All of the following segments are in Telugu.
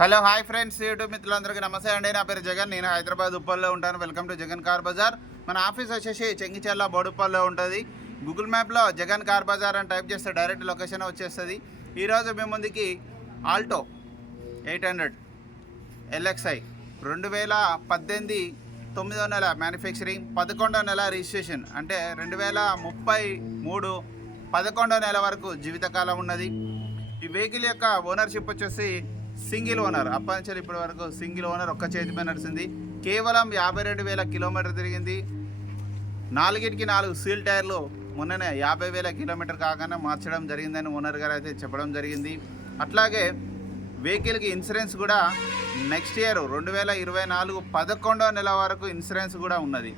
హలో హాయ్ ఫ్రెండ్స్, యూట్యూబ్ మిత్రులందరికీ నమస్తే అండి. నా పేరు జగన్. నేను హైదరాబాద్ ఉప్పల్లో ఉంటాను. Welcome to Jagan car Bazaar. మన ఆఫీస్ వచ్చేసి చెంగిచెర్ల బోడుప్పల్లో ఉంటుంది. గూగుల్ మ్యాప్లో జగన్ కార్ బజార్ అని టైప్ చేస్తే డైరెక్ట్ లొకేషన్ వచ్చేస్తుంది. ఈరోజు మేము ముందుకి ఆల్టో 800 LXI 2018 9వ నెల మ్యానుఫ్యాక్చరింగ్, 11వ నెల రిజిస్ట్రేషన్, అంటే 2033 11వ నెల వరకు జీవితకాలం ఉన్నది. ఈ వెహికల్ యొక్క ఓనర్షిప్ వచ్చేసి సింగిల్ ఓనర్. అప్పటి ఇప్పటి వరకు సింగిల్ ఓనర్, ఒక్క చేతి మీద నడిచింది. కేవలం 52,000 కిలోమీటర్ తిరిగింది. 4 సీల్ టైర్లు మొన్ననే 50,000 కిలోమీటర్ కాగానే మార్చడం జరిగిందని ఓనర్ గారు అయితే చెప్పడం జరిగింది. అట్లాగే వెహికల్కి ఇన్సూరెన్స్ కూడా నెక్స్ట్ ఇయర్ 2024 11వ నెల వరకు ఇన్సూరెన్స్ కూడా ఉన్నది.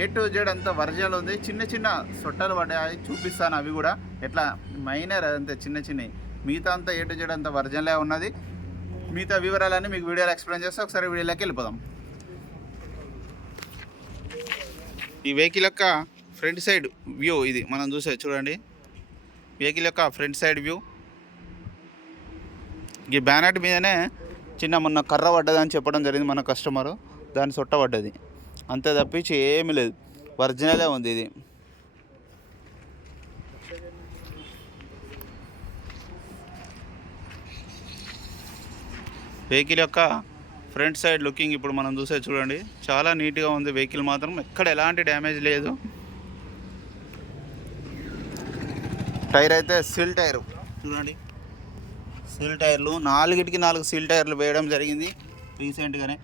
A to Z అంతా ఒరిజినల్ ఉంది. చిన్న చిన్న సొట్టలు పడ్డాయి, చూపిస్తాను. అవి కూడా ఎట్లా మైనర్, అంతే చిన్న చిన్నవి. మిగతా అంతా A to Z అంతా ఒరిజినలే ఉన్నది. మిగతా వివరాలన్నీ మీకు వీడియోలో ఎక్స్ప్లెయిన్ చేస్తే ఒకసారి వీడియోలోకి వెళ్ళిపోదాం. ఈ వెహికల్ యొక్క ఫ్రంట్ సైడ్ వ్యూ ఇది మనం చూసే చూడండి. వెహికల్ యొక్క ఫ్రంట్ సైడ్ వ్యూ. ఈ బ్యానెట్ మీదనే చిన్న మొన్న కర్ర పడ్డదని చెప్పడం జరిగింది మన కస్టమరు. దాని సొట్ట పడ్డది, అంతే తప్పించి ఏమీ లేదు. ఒరిజినలే ఉంది ఇది. వెహికల్ యొక్క ఫ్రంట్ సైడ్ లుకింగ్ ఇప్పుడు మనం చూసే చూడండి. చాలా నీట్గా ఉంది వెహికల్ మాత్రం. ఎక్కడ ఎలాంటి డ్యామేజ్ లేదు. టైర్ అయితే సీల్ టైరు చూడండి. సీల్ టైర్లు 4 సీల్ టైర్లు వేయడం జరిగింది రీసెంట్గానే.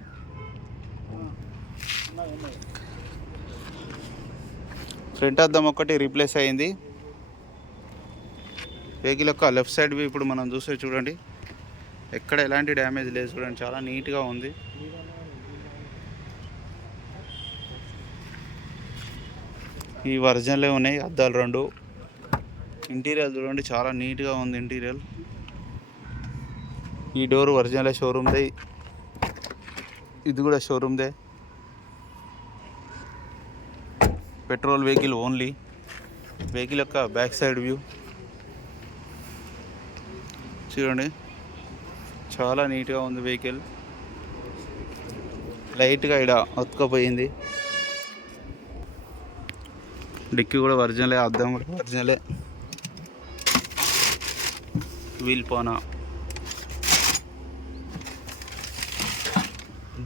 ఫ్రంట్ అద్దం ఒక్కటి రీప్లేస్ అయింది. వెహికల్ యొక్క లెఫ్ట్ సైడ్ ఇప్పుడు మనం చూసే చూడండి. ఎక్కడ ఎలాంటి డ్యామేజ్ లేదు చూడండి. చాలా నీట్గా ఉంది. ఈ ఒరిజినలే ఉన్నాయి అద్దాలు రెండు. ఇంటీరియర్ చూడండి, చాలా నీట్గా ఉంది ఇంటీరియర్. ఈ డోర్ ఒరిజినలే, షోరూమ్దే. ఇది కూడా షోరూమ్దే. Petrol vehicle only. వెహికల్ యొక్క బ్యాక్ సైడ్ వ్యూ చూడండి. చాలా నీట్గా ఉంది వెహికల్. లైట్గా ఇక్కడ అతుకపోయింది. డిక్కీ కూడా ఒరిజినలే, అద్దం కూడా ఒరిజినలే. వీల్ పోనా,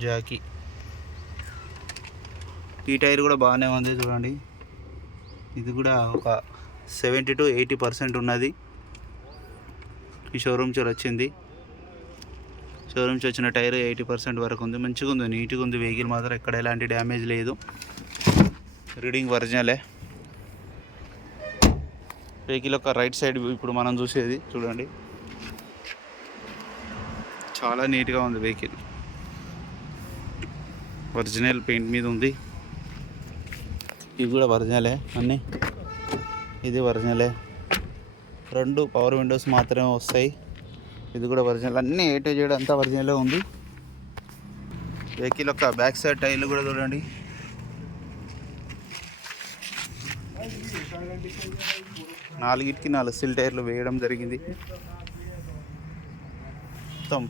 జాకీ. ఈ టైర్ కూడా బాగానే ఉంది చూడండి. ఇది కూడా ఒక 70 to 80% ఉన్నది. ఈ షోరూమ్ నుంచి వచ్చింది. షోరూమ్ నుంచి వచ్చిన టైర్ 80% వరకు ఉంది. మంచిగా ఉంది, నీట్గా ఉంది వెహికల్ మాత్రం. ఎక్కడ ఎలాంటి డ్యామేజ్ లేదు. రీడింగ్ ఒరిజినలే. వెహికల్ యొక్క రైట్ సైడ్ ఇప్పుడు మనం చూసేది చూడండి. చాలా నీట్గా ఉంది వెహికల్. ఒరిజినల్ పెయింట్ మీద ఉంది. ఇవి కూడా ఒరిజినలే అన్నీ. ఇది ఒరిజినలే. 2 పవర్ విండోస్ మాత్రమే వస్తాయి. ఇది కూడా ఒరిజినల్. అన్నీ A to Z అంతా ఒరిజినలే ఉంది. వెహికల్ యొక్క బ్యాక్ సైడ్ టైర్లు కూడా చూడండి. నాలుగిటికి 4 సిల్ టైర్లు వేయడం జరిగింది. మొత్తం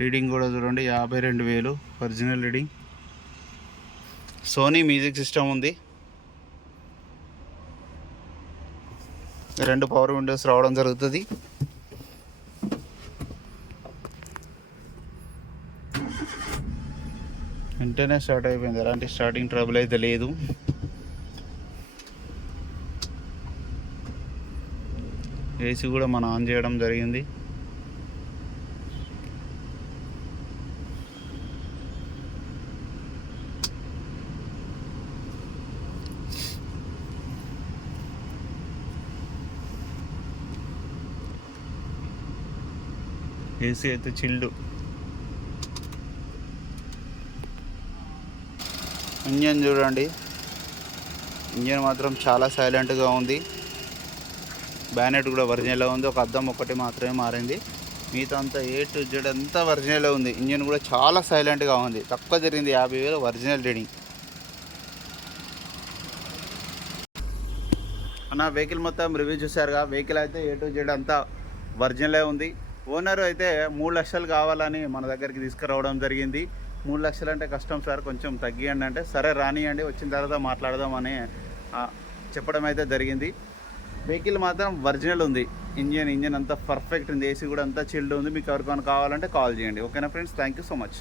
రీడింగ్ కూడా చూడండి, 52,000 original reading. Sony music system ఉంది. 2 పవర్ విండోస్ రావడం జరుగుతుంది. వెంటనే స్టార్ట్ అయిపోయింది. ఎలాంటి స్టార్టింగ్ ట్రబుల్ అయితే లేదు. ఏసీ కూడా మనం ఆన్ చేయడం జరిగింది. ఏసీ అయితే చిల్డ్. ఇంజన్ చూడండి. ఇంజన్ మాత్రం చాలా సైలెంట్గా ఉంది. బ్యానెట్ కూడా ఒరిజినల్ ఉంది. ఒక అద్దం ఒకటి మాత్రమే మారింది. మిగతా అంతా A to Z అంతా ఒరిజినల్ ఉంది. ఇంజన్ కూడా చాలా సైలెంట్గా ఉంది. తక్కువ జరిగింది, 50,000 ఒరిజినల్ రీడింగ్. అన్న వెహికల్ మొత్తం రివ్యూ చూసారుగా. వెహికల్ అయితే A to Z అంతా ఒరిజినలే ఉంది. ఓనర్ అయితే 3 లక్షలు కావాలని మన దగ్గరికి తీసుకురావడం జరిగింది. 3 లక్షలు అంటే కష్టం సార్, కొంచెం తగ్గియండి అంటే సరే రానియండి, వచ్చిన తర్వాత మాట్లాడదామని చెప్పడం అయితే జరిగింది. వెహికల్ మాత్రం ఒరిజినల్ ఉంది. ఇంజన్ అంతా పర్ఫెక్ట్ ఉంది. ఏసీ కూడా అంతా చిల్డ్ ఉంది. మీకు ఎవరికైనా కావాలంటే కాల్ చేయండి. ఓకేనా friends, thank you so much.